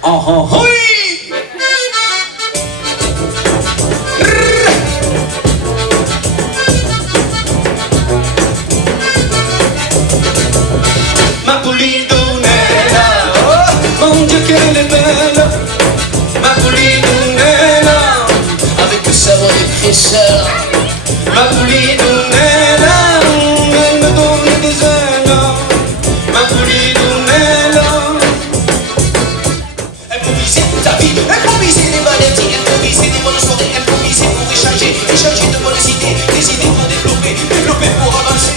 Oh oh oh. Ma Pulidonella, oh mon Dieu qu'elle est belle. Ma Pulidonella, avec sa voix de fraîcheur. Ma Pulidonella, elle me donne des ailes. Ma Pulidonella, improviser ta vie, improviser des maladies, improviser des bonnes soirées, improviser pour échanger de bonnes idées, des idées pour développer pour avancer.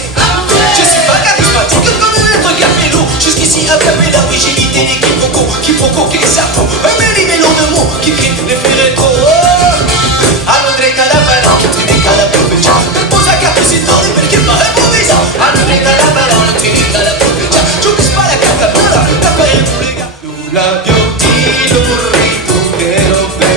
Je suis pas charismatique comme un Carmelo. Jusqu'ici un capella, oui j'ai l'idée des quiproquos, che sapo. Un livello de mots qui crée l'effet rétro. Allora la parola, tu dica la profezia. Per posa capacitore perché fa improvvisa. Allora la parola, tu dica la profezia. Ciò che spara a cappella, la pare pubblica. La più di lurri, tu che lo fai.